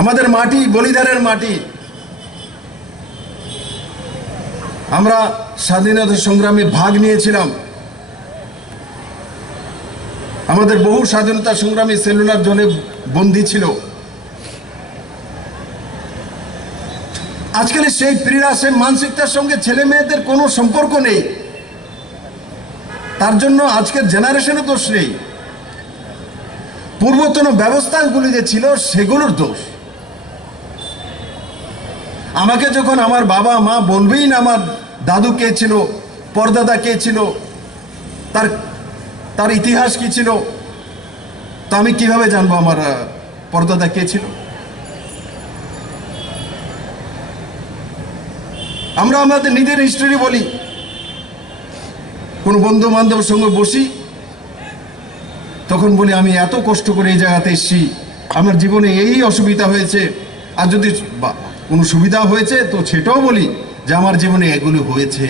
আমাদের মাটি বলিদানের মাটি। আমরা স্বাধীনতা সংগ্রামে ভাগ নিয়েছিলাম। আমাদের বহু স্বাধীনতা সংগ্রামী সেলুলার জলে বন্দী ছিল। আজকাল সেই পীড়া, সেই মানসিকতার সঙ্গে ছেলে মেয়েদের কোনো সম্পর্ক নেই। তার জন্য আজকের জেনারেশনের দোষ নেই, পূর্বতন ব্যবস্থাগুলি যে ছিল সেগুলোর দোষ। আমাকে যখন আমার বাবা মা বলবেই না আমার দাদু কে ছিল, পরদাদা কে ছিল, তার ইতিহাস কি ছিল, তা আমি কিভাবে জানবো আমার পরদাদা কে ছিল? আমরা আমাদের নিজের হিস্টোরি বলি। কোনো বন্ধু বান্ধবের সঙ্গে বসি, তখন বলি আমি এত কষ্ট করে এই জায়গাতে এসেছি, আমার জীবনে এই অসুবিধা হয়েছে। আর যদি কোনো সুবিধা হয়েছে তো সেটাও বলি যে আমার জীবনে এগুলো হয়েছে,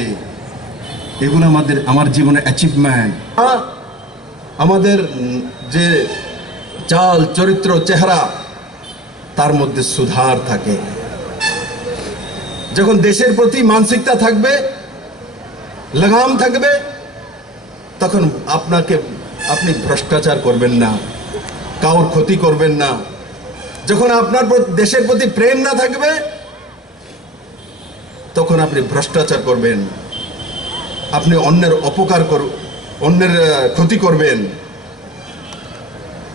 এগুলো আমার জীবনে অ্যাচিভমেন্ট। আমাদের যে চাল চরিত্র চেহারা, তার মধ্যে সুধার থাকে। যখন দেশের প্রতি মানসিকতা থাকবে, লাগাম থাকবে, তখন আপনি ভ্রষ্টাচার করবেন না, কারোর ক্ষতি করবেন না। যখন আপনার দেশের প্রতি প্রেম না থাকবে, তখন আপনি ভ্রষ্টাচার করবেন, আপনি অন্যের অন্যের ক্ষতি করবেন,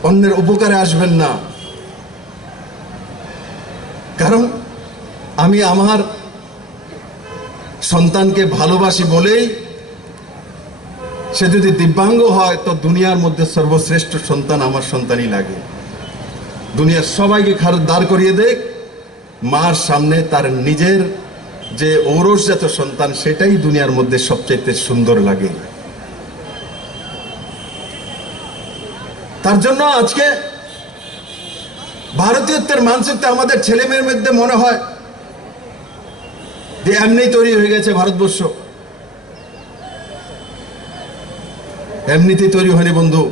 অন্যের উপকারে আসবেন না। কারণ আমি আমার সন্তানকে ভালোবাসি বলেই, সে যদি দিব্যাঙ্গ হয় তো দুনিয়ার মধ্যে সর্বশ্রেষ্ঠ সন্তান আমার সন্তানই লাগে। দুনিয়ার সবাইকে দাঁড় করিয়ে দেখ, মার সামনে তার নিজের যে ঔরসজাত সন্তান, সেটাই দুনিয়ার মধ্যে সবচেয়ে সুন্দর লাগে। তার জন্য আজকে ভারতীয়ত্বের মানসিকতা আমাদের ছেলে মেয়ের মধ্যে মনে হয় যে এমনি তৈরি হয়ে গেছে ভারতবর্ষ। এমনিতেই তৈরি হয়নি বন্ধু।